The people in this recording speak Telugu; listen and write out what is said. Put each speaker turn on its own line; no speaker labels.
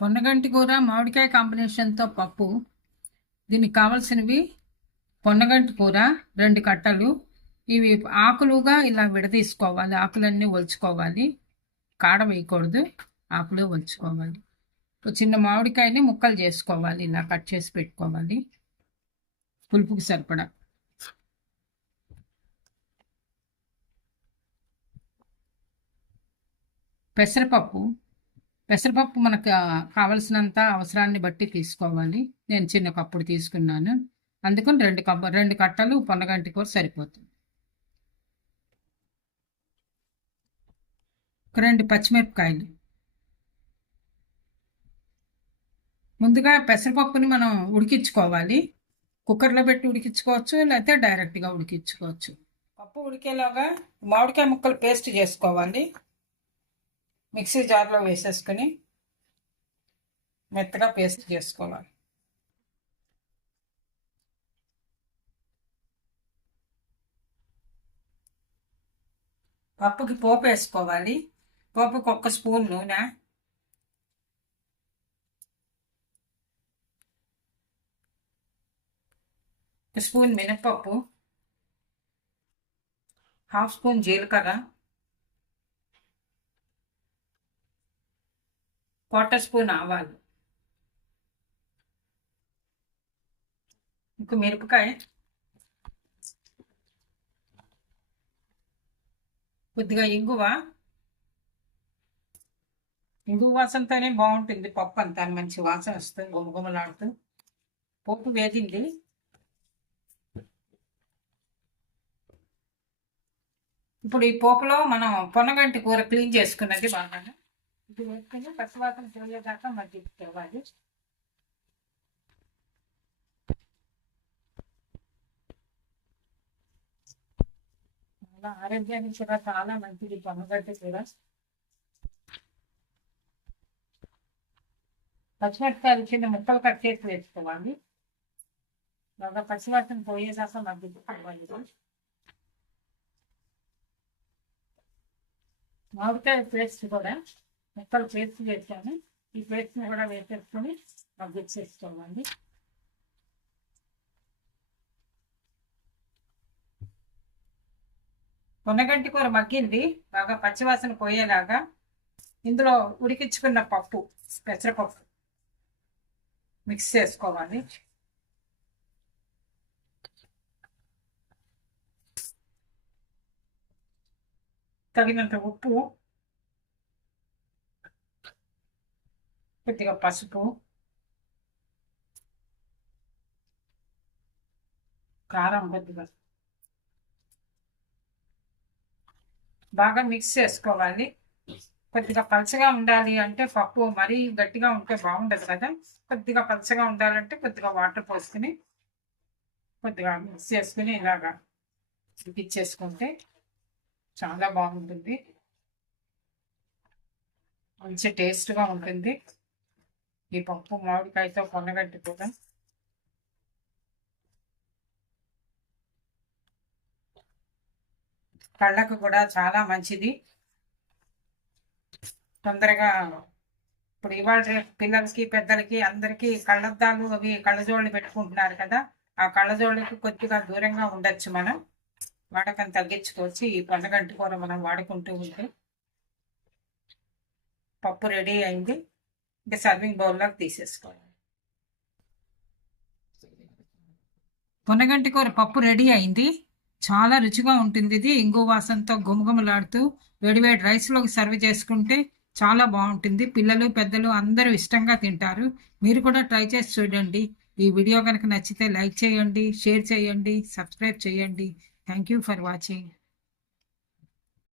పొన్నగంటి కూర మామిడికాయ కాంబినేషన్తో పప్పు. దీనికి కావలసినవి పొన్నగంటి కూర రెండు కట్టలు. ఇవి ఆకులుగా ఇలా విడదీసుకోవాలి. ఆకులన్నీ ఒలుచుకోవాలి. కాడ వేయకూడదు. ఆకులు ఒలుచుకోవాలి. చిన్న మామిడికాయని ముక్కలు చేసుకోవాలి. ఇలా కట్ చేసి పెట్టుకోవాలి. పులుపుకి సరిపడా. పెసరపప్పు. పెసరపప్పు మనకు కావలసినంత అవసరాన్ని బట్టి తీసుకోవాలి. నేను చిన్న కప్పుడు తీసుకున్నాను. అందుకని రెండు కప్ప రెండు కట్టలు పొన్నగంటి కూర సరిపోతుంది. ఒక రెండు పచ్చిమిరపకాయలు. ముందుగా పెసరపప్పుని మనం ఉడికించుకోవాలి. కుక్కర్లో పెట్టి ఉడికించుకోవచ్చు లేకపోతే డైరెక్ట్గా ఉడికించుకోవచ్చు. పప్పు ఉడికేలాగా మామిడికాయ ముక్కలు పేస్ట్ చేసుకోవాలి. మిక్సీ జార్లో వేసేసుకుని మెత్తగా పేస్ట్ చేసుకోవాలి. పప్పుకి పోపు వేసుకోవాలి. పప్పుకి ఒక్క స్పూన్ నూనె. స్పూన్ మినపప్పు. హాఫ్ స్పూన్ జీలకర్ర. క్వార్టర్ స్పూన్ ఆవాలు. ఇంకో మిరపకాయ. కొద్దిగా ఇంగువ. ఇంగువ వాసనతోనే బాగుంటుంది పప్పు అంతా. మంచి వాసన వస్తుంది గుమగుమలాడుతూ. పోపు వేగింది. ఇప్పుడు ఈ పోపులో మనం పొన్నగంటి కూర క్లీన్ చేసుకున్నది బాగా. ఇది వేసుకుని పచ్చివాసన పోయేదాకా మగ్గించుకోవాలి చాలా ఆరోగ్యానికి కూడా చాలా మంచిది పొన్నగడ్డి కూడా. పచ్చిమిరపకాయలు చిన్న ముక్కలు కట్ చేసి వేసుకోవాలి. బాగా పచ్చివాసన పోయేదాకా మగ్గించుకోవాలి మామిడికాయ పేస్ట్ కూడా ముక్కలు పేస్ట్ చేశాను ఈ పేస్ట్ని కూడా వేసేసుకొని మగ్గించేసుకోవాలి కొనగంటి కూర మగ్గింది. బాగా పచ్చివాసన పోయేలాగా ఇందులో ఉడికించుకున్న పప్పు పెసరపప్పు మిక్స్ చేసుకోవాలి. తగినంత ఉప్పు కొద్దిగా పసుపు కారం కొద్దిగా బాగా మిక్స్ చేసుకోవాలి. కొద్దిగా పలచగా ఉండాలి అంటే పప్పు మరీ గట్టిగా ఉంటే బాగుండదు కదా. కొద్దిగా పలచగా ఉండాలంటే కొద్దిగా వాటర్ పోసుకుని కొద్దిగా మిక్స్ చేసుకుని ఇలాగా ఇప్పించేసుకుంటే చాలా బాగుంటుంది. మంచి టేస్ట్గా ఉంటుంది. ఈ పప్పు మామిడికాయతో కొనగట్టి కూడా కళ్ళకు కూడా చాలా మంచిది. తొందరగా ఇప్పుడు ఇవాళ రేపు పిల్లలకి పెద్దలకి అందరికీ కళ్ళద్దాలు అవి కళ్ళజోళ్ళు పెట్టుకుంటున్నారు కదా ఆ కళ్ళజోళ్ళకి కొద్దిగా దూరంగా ఉండొచ్చు మనం. వాడకం తగ్గించుకోవచ్చు ఈ పండుగంటి కూర మనం వాడుకుంటూ ఉంటే పప్పు రెడీ అయింది. ఇంకా సర్వింగ్ బౌల్లోకి తీసేసుకోవాలి. పొనగంటి కూర పప్పు రెడీ అయింది. చాలా రుచిగా ఉంటుంది ఇది. ఇంగు వాసనతో గుమగుమలాడుతూ వేడివేడి రైస్లోకి సర్వ్ చేసుకుంటే చాలా బాగుంటుంది. పిల్లలు పెద్దలు అందరూ ఇష్టంగా తింటారు. మీరు కూడా ట్రై చేసి చూడండి. ఈ వీడియో కనుక నచ్చితే లైక్ చేయండి షేర్ చేయండి సబ్స్క్రైబ్ చేయండి. Thank you for watching.